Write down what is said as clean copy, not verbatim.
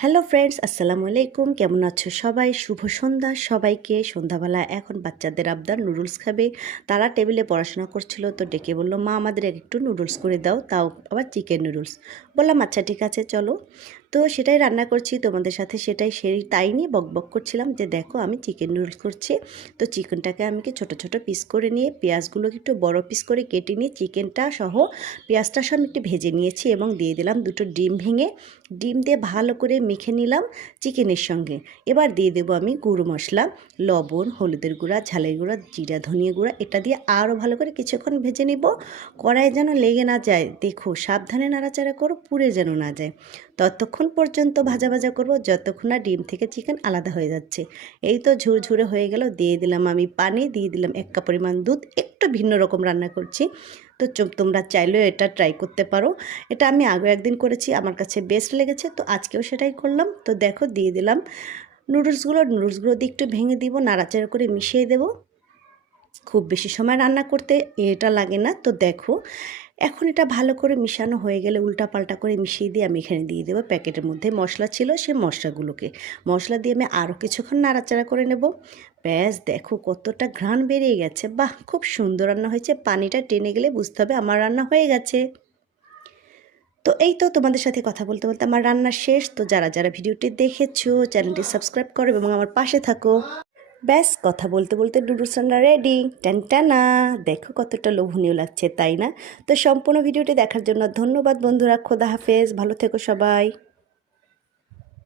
Hello friends, আসসালামু আলাইকুম। কেমন আছো সবাই? শুভ সন্ধ্যা সবাইকে। সন্ধ্যাবেলা এখন বাচ্চাদের আবদার নুডলস খাবে। তারা টেবিলে পড়াশোনা করছিল, তো ডেকে বলল, মা আমাদের একটু নুডলস করে দাও, তাও আবার চিকেন নুডলস। বললাম আচ্ছা ঠিক আছে চলো। তো সেটাই রান্না করছি তোমাদের সাথে, তাই নিয়ে বকবক করছিলাম যে দেখো আমি চিকেন নুডলস করছি। তো চিকেনটাকে আমি কি ছোটো ছোটো পিস করে নিয়ে পেঁয়াজগুলোকে একটু বড় পিস করে কেটে নিয়ে চিকেনটা সহ পেঁয়াজটা সব একটু ভেজে নিয়েছি এবং দিয়ে দিলাম দুটো ডিম ভেঙে। ডিম দিয়ে ভালো করে মেখে নিলাম চিকেনের সঙ্গে। এবার দিয়ে দেবো আমি গুঁড়ো মশলা, লবণ, হলুদের গুঁড়া, ঝালের গুঁড়া, জিরা ধনিয়া গুঁড়া। এটা দিয়ে আরও ভালো করে কিছুক্ষণ ভেজে নিব। কড়াইয়ে যেন লেগে না যায়, দেখো সাবধানে নাড়াচাড়া করো, পুড়ে যেন না যায়। ততক্ষণ পর্যন্ত ভাজা ভাজা করব যতক্ষণ না ডিম থেকে চিকেন আলাদা হয়ে যাচ্ছে। এই তো ঝুরঝুরে হয়ে গেল। দিয়ে দিলাম আমি পানি, দিয়ে দিলাম 1 কাপ পরিমাণ দুধ। একটু ভিন্ন রকম রান্না করছি, তো তোমরা চাইলেও এটা ট্রাই করতে পারো। এটা আমি আগে একদিন করেছি, আমার কাছে বেস্ট লেগেছে, তো আজকেও সেটাই করলাম। তো দেখো দিয়ে দিলাম নুডলসগুলো দিয়ে একটু ভেঙে দিব, নাড়াচাড়া করে মিশিয়ে দেব। খুব বেশি সময় রান্না করতে এটা লাগে না। তো দেখো এখন এটা ভালো করে মিশানো হয়ে গেলে উল্টাপাল্টা করে মিশিয়ে দিয়ে আমি এখানে দিয়ে দেবো প্যাকেটের মধ্যে মশলা ছিল, সেই মশলা দিয়ে আমি আরও কিছুক্ষণ নাড়াচাড়া করে নেব। ব্যাস দেখো কতটা ঘ্রাণ বেরিয়ে গেছে, বাহ খুব সুন্দর রান্না হয়েছে। পানিটা টেনে গেলে বুঝতে হবে আমার রান্না হয়ে গেছে। তো এই তো তোমাদের সাথে কথা বলতে বলতে আমার রান্না শেষ। তো যারা যারা ভিডিওটি দেখেছো চ্যানেলটি সাবস্ক্রাইব করো এবং আমার পাশে থাকো। ব্যাস কথা বলতে বলতে নুডলস রান্না রেডি। টানটানা, দেখো কতটা লোভনীয় লাগছে তাই না? তো সম্পূর্ণ ভিডিওটি দেখার জন্য ধন্যবাদ বন্ধুরা। খোদা হাফেজ, ভালো থেকো সবাই।